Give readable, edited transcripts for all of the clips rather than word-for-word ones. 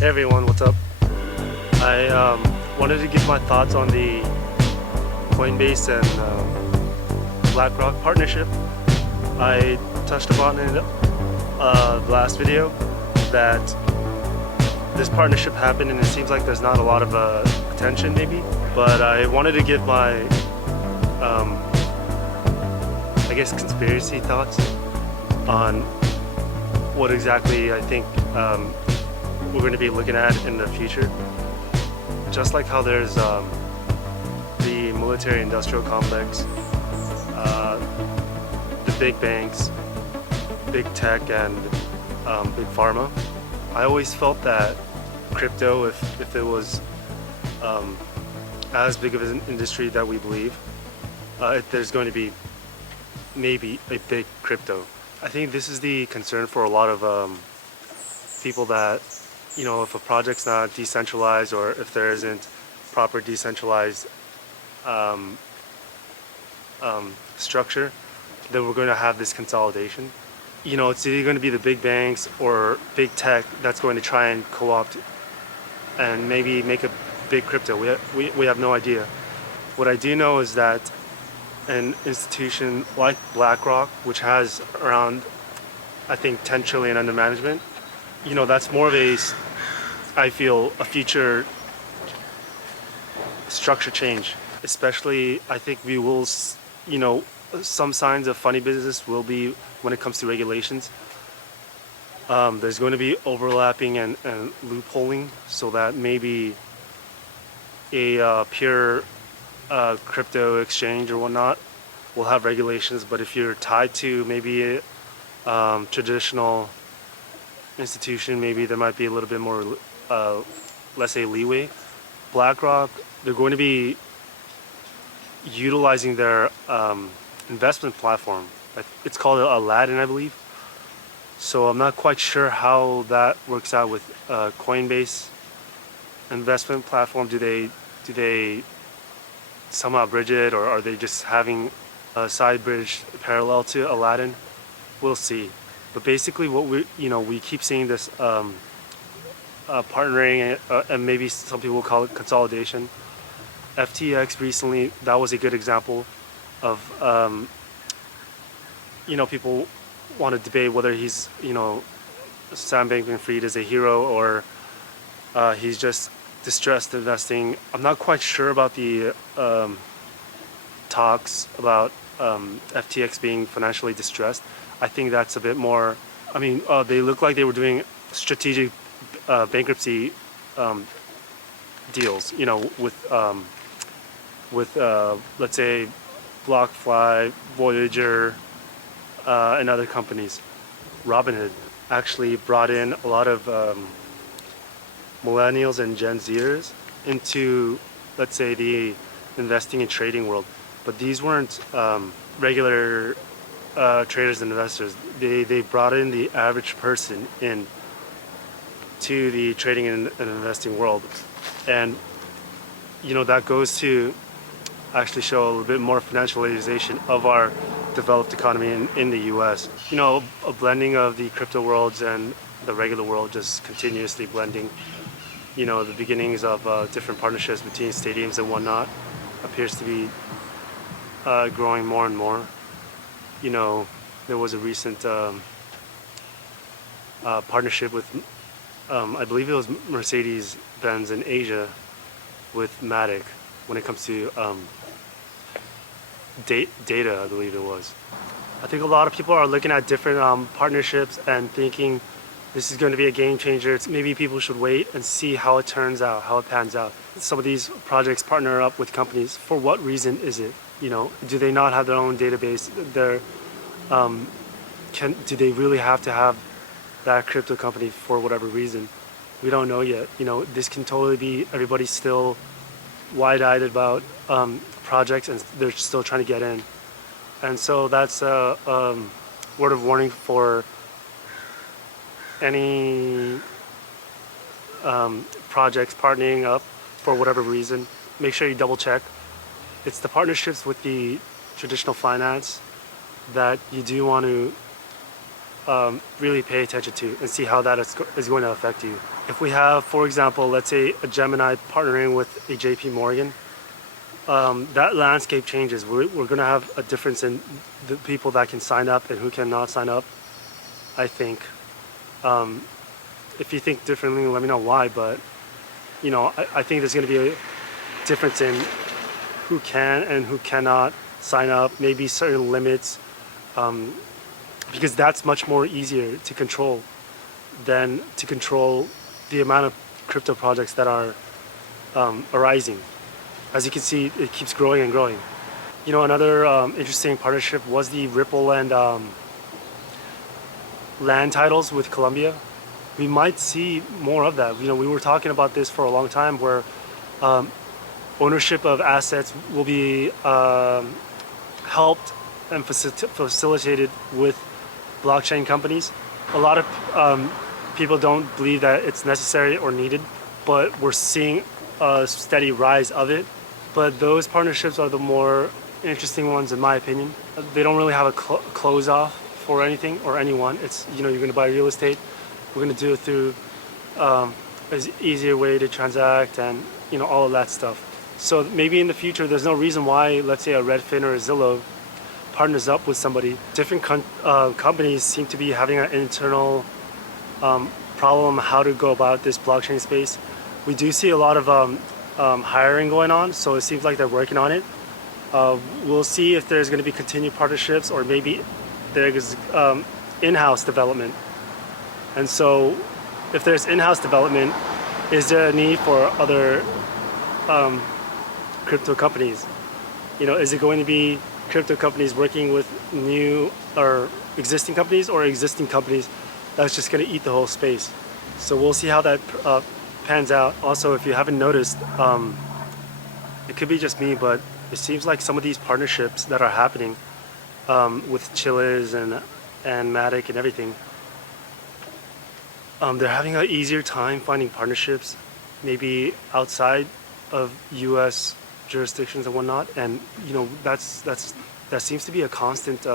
Hey everyone, what's up? I wanted to give my thoughts on the Coinbase and BlackRock partnership. I touched upon in the last video that this partnership happened and it seems like there's not a lot of attention maybe, but I wanted to give my I guess conspiracy thoughts on what exactly I think we're going to be looking at in the future. Just like how there's the military-industrial complex, the big banks, big tech, and big pharma. I always felt that crypto, if it was as big of an industry that we believe, there's going to be maybe a big crypto. I think this is the concern for a lot of people that, you know, if a project's not decentralized or if there isn't proper decentralized structure, then we're going to have this consolidation. You know, it's either going to be the big banks or big tech that's going to try and co-opt and maybe make a big crypto. We have no idea. What I do know is that an institution like BlackRock, which has around, I think, 10 trillion under management, you know, that's more of I feel, a future structure change. Especially, I think we will, you know, some signs of funny business will be when it comes to regulations. There's going to be overlapping and loopholing, so that maybe a pure crypto exchange or whatnot will have regulations, but if you're tied to maybe a traditional institution, maybe there might be a little bit more, let's say, leeway. BlackRock, they're going to be utilizing their investment platform. It's called Aladdin, I believe. So I'm not quite sure how that works out with Coinbase investment platform. Do they somehow bridge it, or are they just having a side bridge parallel to Aladdin? We'll see. But basically, what we keep seeing this partnering, and maybe some people will call it consolidation. FTX recently, that was a good example of people want to debate whether he's, Sam Bankman-Fried is a hero or he's just distressed investing. I'm not quite sure about the talks about FTX being financially distressed. I think that's a bit more. I mean, they look like they were doing strategic bankruptcy deals, with let's say BlockFi, Voyager, and other companies. Robinhood actually brought in a lot of millennials and Gen Zers into, let's say, the investing and trading world. But these weren't regular traders and investors. They brought in the average person in to the trading and investing world, and that goes to actually show a little bit more financialization of our developed economy in the US. A blending of the crypto worlds and the regular world, just continuously blending. The beginnings of different partnerships between stadiums and whatnot appears to be growing more and more. There was a recent partnership with, I believe it was Mercedes-Benz in Asia with Matic when it comes to data, I believe it was. I think a lot of people are looking at different partnerships and thinking this is going to be a game changer. Maybe people should wait and see how it turns out, how it pans out. Some of these projects partner up with companies. For what reason is it? Do they not have their own database? Do they really have to have that crypto company for whatever reason? We don't know yet. This can totally be everybody's still wide-eyed about projects and they're still trying to get in. And so that's a word of warning for any projects partnering up for whatever reason. Make sure you double check. It's the partnerships with the traditional finance that you do want to really pay attention to and see how that is going to affect you. If we have, for example, let's say a Gemini partnering with a JP Morgan, that landscape changes. We're going to have a difference in the people that can sign up and who cannot sign up, I think. If you think differently, let me know why, but you know, I think there's going to be a difference in who can and who cannot sign up, maybe certain limits, because that's much more easier to control than to control the amount of crypto projects that are arising. As you can see, it keeps growing and growing. You know, another interesting partnership was the Ripple and land titles with Colombia. We might see more of that. You know, we were talking about this for a long time, where ownership of assets will be helped and facilitated with blockchain companies. A lot of people don't believe that it's necessary or needed, but we're seeing a steady rise of it. But those partnerships are the more interesting ones, in my opinion. They don't really have a close off for anything or anyone. It's, you know, you're going to buy real estate. We're going to do it through an easier way to transact, and you know, all of that stuff. So maybe in the future, there's no reason why, let's say, a Redfin or a Zillow partners up with somebody. Different companies seem to be having an internal problem how to go about this blockchain space. We do see a lot of hiring going on, so it seems like they're working on it. We'll see if there's going to be continued partnerships, or maybe there's in-house development. And so if there's in-house development, is there a need for other crypto companies? You know, is it going to be crypto companies working with new or existing companies, or existing companies that's just going to eat the whole space? So we'll see how that pans out. Also, if you haven't noticed, it could be just me, but it seems like some of these partnerships that are happening with Chiles and Matic and everything, they're having an easier time finding partnerships, maybe outside of U.S. jurisdictions and whatnot. And you know, that seems to be a constant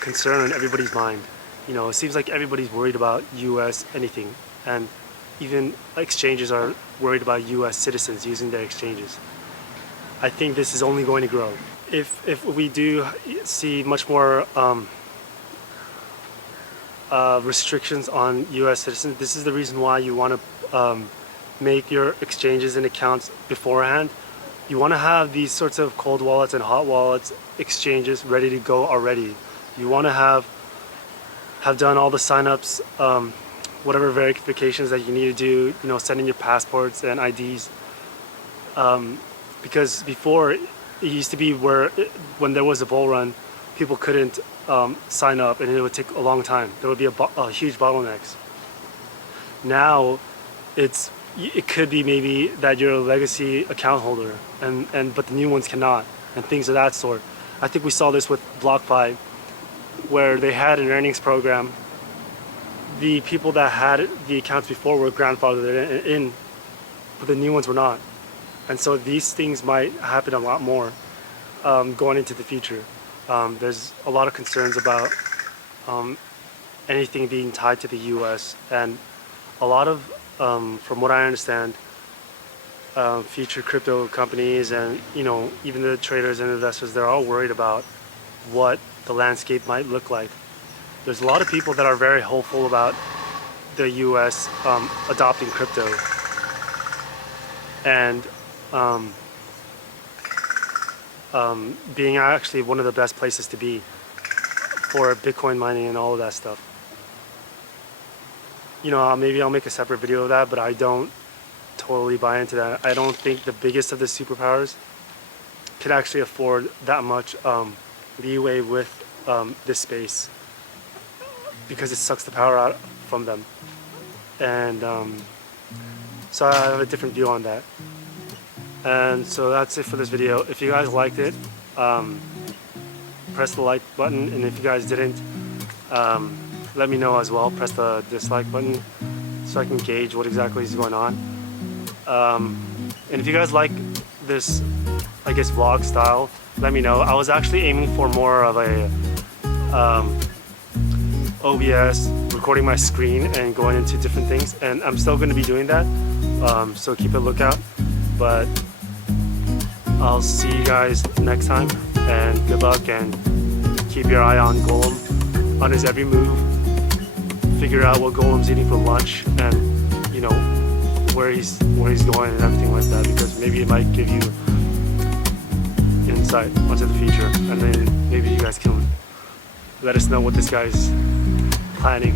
concern in everybody's mind. You know, it seems like everybody's worried about U.S. anything, and even exchanges are worried about U.S. citizens using their exchanges. I think this is only going to grow. If we do see much more restrictions on U.S. citizens, this is the reason why you want to make your exchanges and accounts beforehand. You want to have these sorts of cold wallets and hot wallets exchanges ready to go already. You want to have done all the signups, whatever verifications that you need to do, you know, send in your passports and IDs. Because before, it used to be when there was a bull run, people couldn't sign up, and it would take a long time. There would be a huge bottlenecks. Now, it could be maybe that you're a legacy account holder, but the new ones cannot, and things of that sort. I think we saw this with BlockFi, where they had an earnings program. The people that had the accounts before were grandfathered in, but the new ones were not. And so these things might happen a lot more going into the future. There's a lot of concerns about anything being tied to the U.S. and a lot of, from what I understand, future crypto companies and, you know, even the traders and investors, they're all worried about what the landscape might look like. There's a lot of people that are very hopeful about the U.S. Adopting crypto, and being actually one of the best places to be for Bitcoin mining and all of that stuff. You know, maybe I'll make a separate video of that, but I don't totally buy into that. I don't think the biggest of the superpowers could actually afford that much leeway with this space, because it sucks the power out from them. And so I have a different view on that. And so that's it for this video. If you guys liked it, press the like button, and if you guys didn't, let me know as well. Press the dislike button so I can gauge what exactly is going on. And if you guys like this, I guess, vlog style, let me know. I was actually aiming for more of a OBS, recording my screen and going into different things, and I'm still going to be doing that, so keep a lookout. But I'll see you guys next time, and good luck, and keep your eye on Golem, on his every move. Figure out what Golem's eating for lunch, and you know where he's going and everything like that, because maybe it might give you insight onto the future, and then maybe you guys can let us know what this guy's planning.